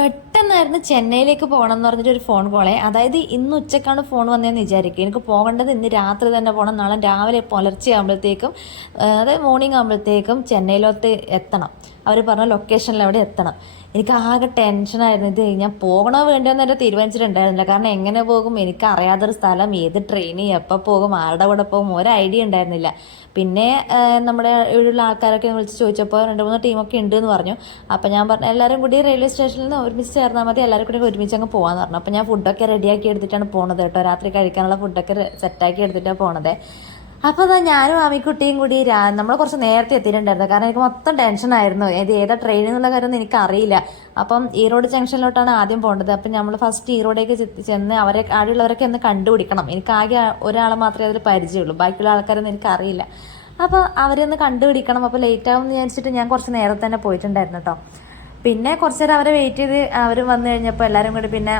പെട്ടെന്നായിരുന്നു ചെന്നൈയിലേക്ക് പോകണം എന്ന് പറഞ്ഞിട്ട് ഒരു ഫോൺ കോളേ. അതായത് ഇന്ന് ഉച്ചക്കാണ് ഫോൺ വന്നതെന്ന് വിചാരിക്കും. എനിക്ക് പോകേണ്ടത് ഇന്ന് രാത്രി തന്നെ പോകണം. നാളെ രാവിലെ പുലർച്ചെ ആകുമ്പോഴത്തേക്കും, അതായത് മോർണിംഗ് ആകുമ്പോഴത്തേക്കും ചെന്നൈയിലോട്ട് എത്തണം. അവർ പറഞ്ഞ ലൊക്കേഷനിൽ അവിടെ എത്തണം. എനിക്ക് ആകെ ടെൻഷനായിരുന്നു. ഇത് ഞാൻ പോകണോ വേണ്ടോന്ന് എൻ്റെ തീരുമാനിച്ചിട്ടുണ്ടായിരുന്നില്ല. കാരണം എങ്ങനെ പോകും, എനിക്ക് അറിയാത്തൊരു സ്ഥലം, ഏത് ട്രെയിൻ എപ്പോൾ പോകും, ആരുടെ കൂടെ പോകും, ഒരു ഐഡിയ ഉണ്ടായിരുന്നില്ല. പിന്നെ നമ്മുടെ ഇവിടെയുള്ള ആൾക്കാരൊക്കെ വിളിച്ച് ചോദിച്ചപ്പോൾ 2-3 ടീമൊക്കെ ഉണ്ട് എന്ന് പറഞ്ഞു. അപ്പോൾ ഞാൻ പറഞ്ഞു എല്ലാവരും കൂടി റെയിൽവേ സ്റ്റേഷനിൽ നിന്ന് ഒരുമിച്ച് ചേർന്നാൽ മതി, എല്ലാവരും കൂടി ഒരുമിച്ച് അങ്ങ് പോകാമെന്ന് പറഞ്ഞു. അപ്പോൾ ഞാൻ ഫുഡൊക്കെ റെഡിയാക്കി എടുത്തിട്ടാണ് പോണത് കേട്ടോ. രാത്രി കഴിക്കാനുള്ള ഫുഡൊക്കെ സെറ്റാക്കി എടുത്തിട്ടാണ് പോണത്. അപ്പോൾ അതാ ഞാനും ആമിക്കുട്ടിയും കൂടി നമ്മൾ കുറച്ച് നേരത്തെ എത്തിയിട്ടുണ്ടായിരുന്നു. കാരണം എനിക്ക് മൊത്തം ടെൻഷനായിരുന്നു, ഇത് ഏതാ ട്രെയിൻ എന്നുള്ള കാര്യമൊന്നും എനിക്കറിയില്ല. അപ്പം ഈറോഡ് ജംഗ്ഷനിലോട്ടാണ് ആദ്യം പോകേണ്ടത്. അപ്പം നമ്മൾ ഫസ്റ്റ് ഈറോഡേക്ക് ചെന്ന് അവരെ ആടെയുള്ളവരൊക്കെ ഒന്ന് കണ്ടുപിടിക്കണം. എനിക്ക് ആകെ ഒരാളെ മാത്രമേ അതിൽ പരിചയമുള്ളൂ, ബാക്കിയുള്ള ആൾക്കാരൊന്നും എനിക്കറിയില്ല. അപ്പോൾ അവരെ ഒന്ന് കണ്ടുപിടിക്കണം. അപ്പോൾ ലേറ്റ് ആവും എന്ന് വിചാരിച്ചിട്ട് ഞാൻ കുറച്ച് നേരത്തെ തന്നെ പോയിട്ടുണ്ടായിരുന്നു കേട്ടോ. പിന്നെ കുറച്ച് നേരം അവരെ വെയിറ്റ് ചെയ്ത് അവർ വന്നു കഴിഞ്ഞപ്പോൾ എല്ലാവരും കൂടി പിന്നെ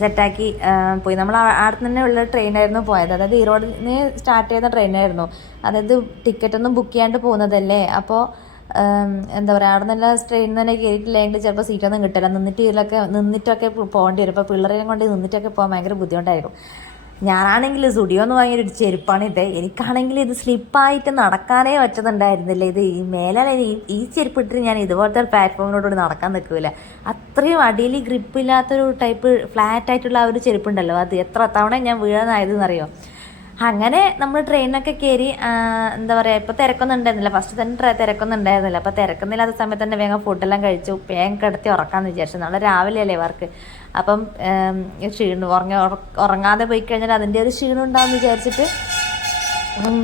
സെറ്റാക്കി പോയി. നമ്മൾ അവിടെ തന്നെ ഉള്ള ട്രെയിനായിരുന്നു പോയത്. അതായത് ഈറോഡിൽ നിന്ന് സ്റ്റാർട്ട് ചെയ്ത ട്രെയിനായിരുന്നു. അതായത് ടിക്കറ്റൊന്നും ബുക്ക് ചെയ്യാണ്ട് പോകുന്നതല്ലേ. അപ്പോൾ എന്താ പറയുക, അവിടെ നല്ല ട്രെയിൻ തന്നെ കയറിയിട്ടില്ലെങ്കിൽ ചിലപ്പോൾ സീറ്റൊന്നും കിട്ടില്ല. നിന്നിട്ടൊക്കെ പോകേണ്ടി വരും. ഇപ്പോൾ പിള്ളേരെയും കൊണ്ട് നിന്നിട്ടൊക്കെ പോകാൻ ഭയങ്കര ബുദ്ധിമുട്ടായിരിക്കും. ഞാനാണെങ്കിൽ സ്റ്റുഡിയോ എന്ന് വാങ്ങിയൊരു ചെരുപ്പാണ് ഇത്. എനിക്കാണെങ്കിൽ ഇത് സ്ലിപ്പായിട്ട് നടക്കാനേ പറ്റുന്നുണ്ടായിരുന്നില്ല. ഇത് ഈ മേലെ ഈ ചെരുപ്പിട്ടിട്ട് ഞാൻ ഇതുപോലത്തെ ഒരു പ്ലാറ്റ്ഫോമിനോട് നടക്കാൻ നിൽക്കില്ല. അത്രയും അടിയിൽ ഗ്രിപ്പില്ലാത്തൊരു ടൈപ്പ് ഫ്ലാറ്റ് ആയിട്ടുള്ള ആ ഒരു ചെരുപ്പുണ്ടല്ലോ, അത് എത്ര തവണ ഞാൻ വീഴാനായതെന്നറിയോ. അങ്ങനെ നമ്മൾ ട്രെയിനൊക്കെ കയറി. എന്താ പറയുക, ഇപ്പോൾ തിരക്കൊന്നും ഉണ്ടായിരുന്നില്ല. ഫസ്റ്റ് തന്നെ തിരക്കൊന്നും ഉണ്ടായിരുന്നില്ല. അപ്പോൾ തിരക്കൊന്നുമില്ലാത്ത സമയത്ത് തന്നെ വേഗം ഫുഡെല്ലാം കഴിച്ചു, വേഗം കിടത്തി ഉറക്കാമെന്ന് വിചാരിച്ചു. നാളെ രാവിലെ അല്ലേ വർക്ക്. അപ്പം ഉറങ്ങാതെ പോയി കഴിഞ്ഞാൽ അതിൻ്റെ ഒരു ക്ഷീണം ഉണ്ടാവും വിചാരിച്ചിട്ട്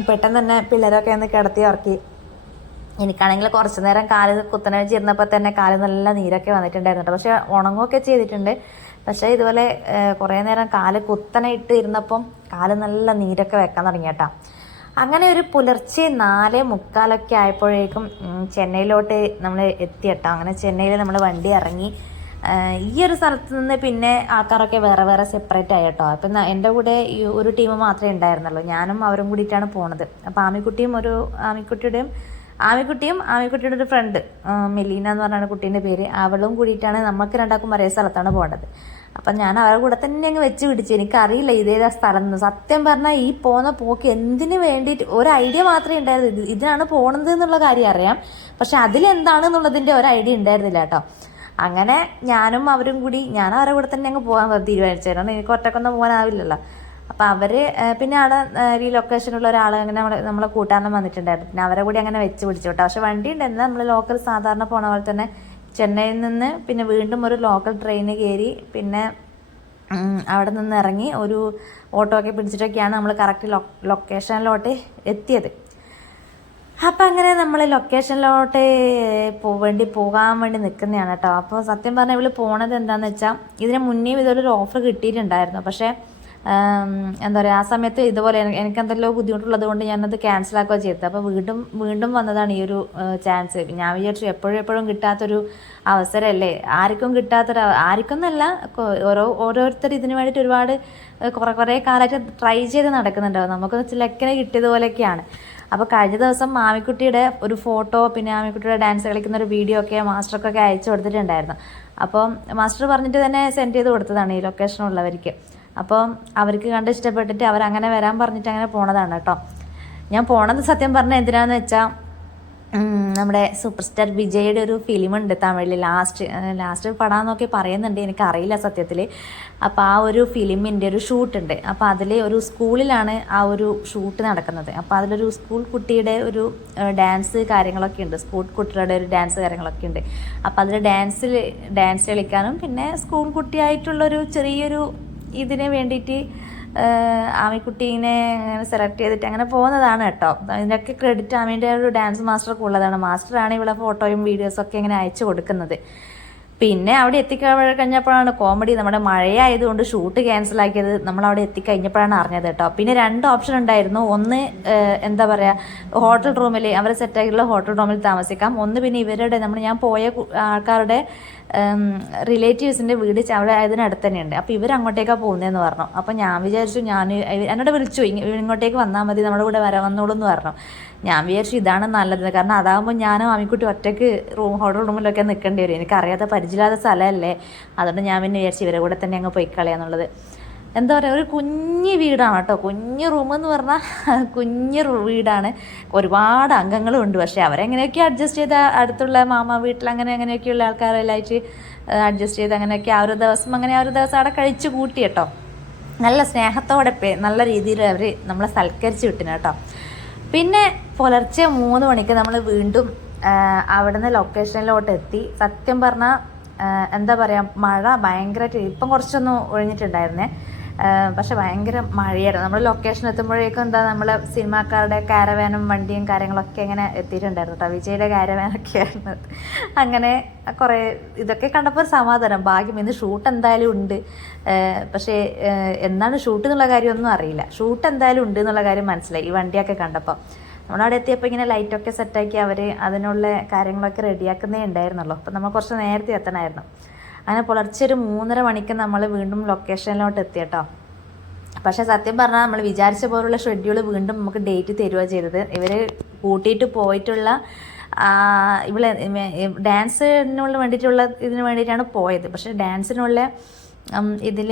പെട്ടെന്ന് തന്നെ പിള്ളേരൊക്കെ ഒന്ന് കിടത്തി ഉറക്കി. എനിക്കാണെങ്കിൽ കുറച്ച് നേരം കാല് കുത്തനെ വെച്ചിരുന്നപ്പോൾ തന്നെ കാല് നല്ല നീരൊക്കെ വന്നിട്ടുണ്ടായിരുന്നു. പക്ഷെ ഉണങ്ങുകയൊക്കെ ചെയ്തിട്ടുണ്ട്. പക്ഷേ ഇതുപോലെ കുറേ നേരം കാല് കുത്തനെ ഇട്ട് ഇരുന്നപ്പം കാല് നല്ല നീരൊക്കെ വെക്കാൻ തുടങ്ങി കേട്ടോ. അങ്ങനെ ഒരു പുലർച്ചെ 4:45 ആയപ്പോഴേക്കും ചെന്നൈയിലോട്ട് നമ്മൾ എത്തി കേട്ടോ. അങ്ങനെ ചെന്നൈയിൽ നമ്മൾ വണ്ടി ഇറങ്ങി. ഈ ഒരു സ്ഥലത്ത് നിന്ന് പിന്നെ ആൾക്കാരൊക്കെ വേറെ വേറെ സെപ്പറേറ്റ് ആയി കേട്ടോ. അപ്പം എൻ്റെ കൂടെ ഈ ഒരു ടീം മാത്രമേ ഉണ്ടായിരുന്നുള്ളൂ. ഞാനും അവരും കൂടിയിട്ടാണ് പോണത്. അപ്പോൾ ആമിക്കുട്ടിയുടെ ഒരു ഫ്രണ്ട് മെലീന എന്ന് പറഞ്ഞാണ് കുട്ടീൻ്റെ പേര്, അവളും കൂടിയിട്ടാണ്. നമുക്ക് രണ്ടാൾക്കും ഒരേ സ്ഥലത്താണ് പോകേണ്ടത്. അപ്പം ഞാൻ അവരുടെ കൂടെ തന്നെ അങ്ങ് വെച്ച് പിടിച്ചു. എനിക്കറിയില്ല ഇതേതാ സ്ഥലം എന്ന്. സത്യം പറഞ്ഞാൽ ഈ പോകുന്ന പോക്ക് എന്തിനു വേണ്ടിയിട്ട് ഒരു ഐഡിയ മാത്രമേ ഉണ്ടായിരുന്നു. ഇതിനാണ് പോണത് എന്നുള്ള കാര്യം അറിയാം, പക്ഷെ അതിലെന്താണെന്നുള്ളതിൻ്റെ ഒരു ഐഡിയ ഉണ്ടായിരുന്നില്ല കേട്ടോ. അങ്ങനെ ഞാനും അവരും കൂടി, ഞാൻ അവരുടെ കൂടെ തന്നെ അങ്ങ് പോകാൻ തീരുമാനിച്ചായിരുന്നു. എനിക്ക് ഒറ്റക്കൊന്നും പോകാനാവില്ലല്ലോ. അപ്പോൾ അവർ പിന്നെ അവിടെ ഈ ലൊക്കേഷനുള്ള ഒരാൾ അങ്ങനെ നമ്മളെ കൂട്ടാനും വന്നിട്ടുണ്ടായിരുന്നു. പിന്നെ അവരെ കൂടി അങ്ങനെ വെച്ച് പിടിച്ചു കേട്ടോ. പക്ഷെ വണ്ടി ഉണ്ടായിരുന്നു, നമ്മൾ ലോക്കൽ സാധാരണ പോണ പോലെ തന്നെ ചെന്നൈയിൽ നിന്ന് പിന്നെ വീണ്ടും ഒരു ലോക്കൽ ട്രെയിന് കയറി. പിന്നെ അവിടെ നിന്ന് ഇറങ്ങി ഒരു ഓട്ടോ ഒക്കെ പിടിച്ചിട്ടൊക്കെയാണ് നമ്മൾ കറക്റ്റ് ലൊക്കേഷനിലോട്ട് എത്തിയത്. അപ്പം അങ്ങനെ നമ്മൾ ലൊക്കേഷനിലോട്ട് പോകാൻ വേണ്ടി നിൽക്കുന്നതാണ് കേട്ടോ. അപ്പോൾ സത്യം പറഞ്ഞാൽ ഇവള് പോണത് എന്താണെന്ന് വെച്ചാൽ, ഇതിന് മുന്നേ ഇതൊരു ഓഫർ കിട്ടിയിട്ടുണ്ടായിരുന്നു. പക്ഷേ എന്താ പറയുക, ആ സമയത്ത് ഇതുപോലെ എനിക്ക് എന്തെല്ലോ ബുദ്ധിമുട്ടുള്ളത് കൊണ്ട് ഞാനത് ക്യാൻസലാക്കുകയോ ചെയ്തത്. അപ്പോൾ വീണ്ടും വന്നതാണ് ഈ ഒരു ചാൻസ്. ഞാൻ വിചാരിച്ചു എപ്പോഴും കിട്ടാത്തൊരു അവസരമല്ലേ, ആർക്കൊന്നല്ല, ഓരോരുത്തർ ഇതിന് വേണ്ടിയിട്ട് ഒരുപാട് കുറേ കാലമായിട്ട് ട്രൈ ചെയ്ത് നടക്കുന്നുണ്ടാവും. നമുക്ക് ലക്കിന് കിട്ടിയതുപോലെയൊക്കെയാണ്. അപ്പോൾ കഴിഞ്ഞ ദിവസം ആമിക്കുട്ടിയുടെ ഒരു ഫോട്ടോ, പിന്നെ ആമിക്കുട്ടിയുടെ ഡാൻസ് കളിക്കുന്ന ഒരു വീഡിയോ ഒക്കെ മാസ്റ്റർക്കൊക്കെ അയച്ചു കൊടുത്തിട്ടുണ്ടായിരുന്നു. അപ്പം മാസ്റ്റർ പറഞ്ഞിട്ട് തന്നെ സെൻഡ് ചെയ്ത് കൊടുത്തതാണ് ഈ ലൊക്കേഷനുള്ളവർക്ക്. അപ്പം അവർക്ക് കണ്ട് ഇഷ്ടപ്പെട്ടിട്ട് അവരങ്ങനെ വരാൻ പറഞ്ഞിട്ട് അങ്ങനെ പോണതാണ് കേട്ടോ. ഞാൻ പോണത് സത്യം പറഞ്ഞാൽ എന്തിനാന്ന് വെച്ചാൽ, നമ്മുടെ സൂപ്പർ സ്റ്റാർ വിജയുടെ ഒരു ഫിലിമുണ്ട് തമിഴിൽ, ലാസ്റ്റ് പടാന്നൊക്കെ പറയുന്നുണ്ട്, എനിക്കറിയില്ല സത്യത്തിൽ. അപ്പോൾ ആ ഒരു ഫിലിമിൻ്റെ ഒരു ഷൂട്ടുണ്ട്. അപ്പോൾ അതിൽ ഒരു സ്കൂളിലാണ് ആ ഒരു ഷൂട്ട് നടക്കുന്നത്. അപ്പോൾ അതിലൊരു സ്കൂൾ കുട്ടിയുടെ ഒരു ഡാൻസ് കാര്യങ്ങളൊക്കെ ഉണ്ട്, സ്കൂൾ കുട്ടികളുടെ ഒരു ഡാൻസ് കാര്യങ്ങളൊക്കെ ഉണ്ട്. അപ്പോൾ അതിൽ ഡാൻസ് കളിക്കാനും പിന്നെ സ്കൂൾ കുട്ടിയായിട്ടുള്ളൊരു ചെറിയൊരു ഇതിന് വേണ്ടിയിട്ട് ആമിക്കുട്ടീനെ അങ്ങനെ സെലക്ട് ചെയ്തിട്ട് അങ്ങനെ പോകുന്നതാണ് കേട്ടോ. അതിൻ്റെയൊക്കെ ക്രെഡിറ്റ് ആമീൻ്റെ ഒരു ഡാൻസ് മാസ്റ്റർക്ക് ഉള്ളതാണ്. മാസ്റ്ററാണ് ഇവിടെ ഫോട്ടോയും വീഡിയോസൊക്കെ ഇങ്ങനെ അയച്ചു കൊടുക്കുന്നത്. പിന്നെ അവിടെ എത്തിക്കഴിഞ്ഞപ്പോഴാണ് കോമഡി, നമ്മുടെ മഴയായതുകൊണ്ട് ഷൂട്ട് ക്യാൻസലാക്കിയത് നമ്മളവിടെ എത്തിക്കഴിഞ്ഞപ്പോഴാണ് അറിഞ്ഞത് കേട്ടോ. പിന്നെ 2 ഓപ്ഷൻ ഉണ്ടായിരുന്നു. ഒന്ന് എന്താ പറയുക, ഹോട്ടൽ റൂമിൽ അവർ സെറ്റാക്കിയിട്ടുള്ള ഹോട്ടൽ റൂമിൽ താമസിക്കാം. ഒന്ന് പിന്നെ ഇവരുടെ ഞാൻ പോയ ആൾക്കാരുടെ റിലേറ്റീവ്സിൻ്റെ വീട് അവിടെ അതിനടുത്ത് തന്നെയുണ്ട്. അപ്പോൾ ഇവർ അങ്ങോട്ടേക്കാണ് പോകുന്നതെന്ന് പറഞ്ഞു. അപ്പോൾ ഞാൻ വിചാരിച്ചു, എന്നോട് വിളിച്ചു ഇങ്ങോട്ടേക്ക് വന്നാൽ മതി, നമ്മുടെ കൂടെ വന്നോളൂ എന്ന് പറഞ്ഞു. ഞാൻ വിചാരിച്ചു ഇതാണ് നല്ലത്, കാരണം അതാകുമ്പോൾ ഞാനും ആമിക്കുട്ടി ഒറ്റയ്ക്ക് ഹോട്ടൽ റൂമിലൊക്കെ നിൽക്കേണ്ടി വരും, എനിക്കറിയാത്ത പരിചയമില്ലാത്ത സ്ഥലമല്ലേ. അതുകൊണ്ട് ഞാൻ പിന്നെ വിചാരിച്ചു ഇവരെ കൂടെ തന്നെ അങ്ങ് പോയി കളയാന്നുള്ളത്. എന്താ പറയുക, ഒരു കുഞ്ഞ് വീടാണ് കേട്ടോ, കുഞ്ഞ് റൂമെന്ന് പറഞ്ഞാൽ കുഞ്ഞ് വീടാണ്, ഒരുപാട് അംഗങ്ങളും ഉണ്ട്. പക്ഷേ അവരെങ്ങനെയൊക്കെ അഡ്ജസ്റ്റ് ചെയ്ത് അടുത്തുള്ള മാമ വീട്ടിൽ അങ്ങനെയൊക്കെയുള്ള ആൾക്കാരെല്ലായിട്ട് അഡ്ജസ്റ്റ് ചെയ്ത് അങ്ങനെയൊക്കെ ആ ഒരു ദിവസം അവിടെ കഴിച്ചു കൂട്ടി കേട്ടോ. നല്ല സ്നേഹത്തോടെ നല്ല രീതിയിൽ അവർ നമ്മളെ സൽക്കരിച്ച് വിട്ടിന് കേട്ടോ. പിന്നെ പുലർച്ചെ 3 മണിക്ക് നമ്മൾ വീണ്ടും അവിടുന്ന് ലൊക്കേഷനിലോട്ട് എത്തി. സത്യം പറഞ്ഞാൽ എന്താ പറയുക, മഴ ഭയങ്കരമായിട്ട് ഇപ്പം കുറച്ചൊന്നും ഒഴിഞ്ഞിട്ടുണ്ടായിരുന്നേ, പക്ഷെ ഭയങ്കര മഴയായിരുന്നു. നമ്മൾ ലൊക്കേഷൻ എത്തുമ്പോഴേക്കും നമ്മൾ സിനിമാക്കാരുടെ കാരവാനും വണ്ടിയും കാര്യങ്ങളൊക്കെ ഇങ്ങനെ എത്തിയിട്ടുണ്ടായിരുന്നു കേട്ടോ. വിജയുടെ കാരവാനൊക്കെ ആയിരുന്നു. അങ്ങനെ കുറേ ഇതൊക്കെ കണ്ടപ്പോൾ ഒരു സമാധാനം, ഭാഗ്യം. ഇന്ന് ഷൂട്ട് എന്തായാലും ഉണ്ട്. പക്ഷേ എന്താണ് ഷൂട്ട് എന്നുള്ള കാര്യമൊന്നും അറിയില്ല. ഷൂട്ട് എന്തായാലും ഉണ്ട് എന്നുള്ള കാര്യം മനസ്സിലായി ഈ വണ്ടിയൊക്കെ കണ്ടപ്പോൾ. നമ്മളവിടെ എത്തിയപ്പോൾ ഇങ്ങനെ ലൈറ്റൊക്കെ സെറ്റാക്കി അവർ അതിനുള്ള കാര്യങ്ങളൊക്കെ റെഡിയാക്കുന്നേ ഉണ്ടായിരുന്നല്ലോ. അപ്പോൾ നമ്മൾ കുറച്ച് നേരത്തെ എത്തണമായിരുന്നു. അങ്ങനെ പുലർച്ചെ ഒരു 3:30 മണിക്ക് നമ്മൾ വീണ്ടും ലൊക്കേഷനിലോട്ട് എത്തി കേട്ടോ. പക്ഷേ സത്യം പറഞ്ഞാൽ നമ്മൾ വിചാരിച്ച പോലുള്ള ഷെഡ്യൂൾ വീണ്ടും നമുക്ക് ഡേറ്റ് തരുകയാണ് ചെയ്തത്. ഇവർ കൂട്ടിയിട്ട് പോയിട്ടുള്ള ഇവിടെ ഡാൻസിനുള്ള ഇതിന് വേണ്ടിയിട്ടാണ് പോയത്. പക്ഷേ ഡാൻസിനുള്ള ഇതിൽ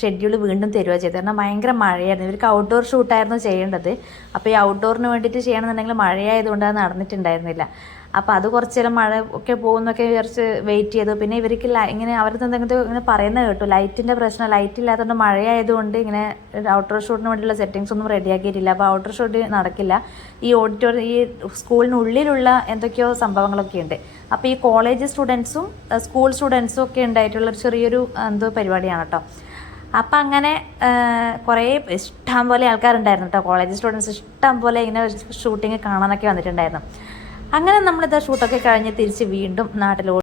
ഷെഡ്യൂൾ വീണ്ടും തരുകയാണ് ചെയ്തത്. കാരണം ഭയങ്കര മഴയായിരുന്നു. ഇവർക്ക് ഔട്ട്ഡോർ ഷൂട്ടായിരുന്നു ചെയ്യേണ്ടത്. അപ്പോൾ ഈ ഔട്ട്ഡോറിന് വേണ്ടിയിട്ട് ചെയ്യണമെന്നുണ്ടെങ്കിൽ മഴയായതുകൊണ്ട് അത് നടന്നിട്ടുണ്ടായിരുന്നില്ല. അപ്പോൾ അത് കുറച്ച് നേരം മഴ ഒക്കെ പോകുന്നൊക്കെ വിചാരിച്ച് വെയിറ്റ് ചെയ്തു. പിന്നെ ഇവർക്ക് ഇങ്ങനെ അവരുടെ എന്തെങ്കിലും ഇങ്ങനെ പറയുന്നത് കേട്ടു, ലൈറ്റിൻ്റെ പ്രശ്നം, ലൈറ്റ് ഇല്ലാത്തതുകൊണ്ട് മഴയായതുകൊണ്ട് ഇങ്ങനെ ഔട്ടർ ഷൂട്ടിന് വേണ്ടിയുള്ള സെറ്റിങ്സ് ഒന്നും റെഡിയാക്കിയിട്ടില്ല. അപ്പോൾ ഔട്ടർ ഷൂട്ട് നടക്കില്ല. ഈ ഓഡിറ്റോറിയം ഈ സ്കൂളിനുള്ളിലുള്ള എന്തൊക്കെയോ സംഭവങ്ങളൊക്കെ ഉണ്ട്. അപ്പോൾ ഈ കോളേജ് സ്റ്റുഡൻസും സ്കൂൾ സ്റ്റുഡൻസും ഒക്കെ ഉണ്ടായിട്ടുള്ള ചെറിയൊരു പരിപാടിയാണ് കേട്ടോ. അപ്പം അങ്ങനെ കുറേ ഇഷ്ടം പോലെ ആൾക്കാരുണ്ടായിരുന്നു കേട്ടോ. കോളേജ് സ്റ്റുഡൻസ് ഇഷ്ടം പോലെ ഇങ്ങനെ ഷൂട്ടിങ് കാണാനൊക്കെ വന്നിട്ടുണ്ടായിരുന്നു. അങ്ങനെ നമ്മളിത് ഷൂട്ടൊക്കെ കഴിഞ്ഞ് തിരിച്ച് വീണ്ടും നാട്ടിലോട്ട്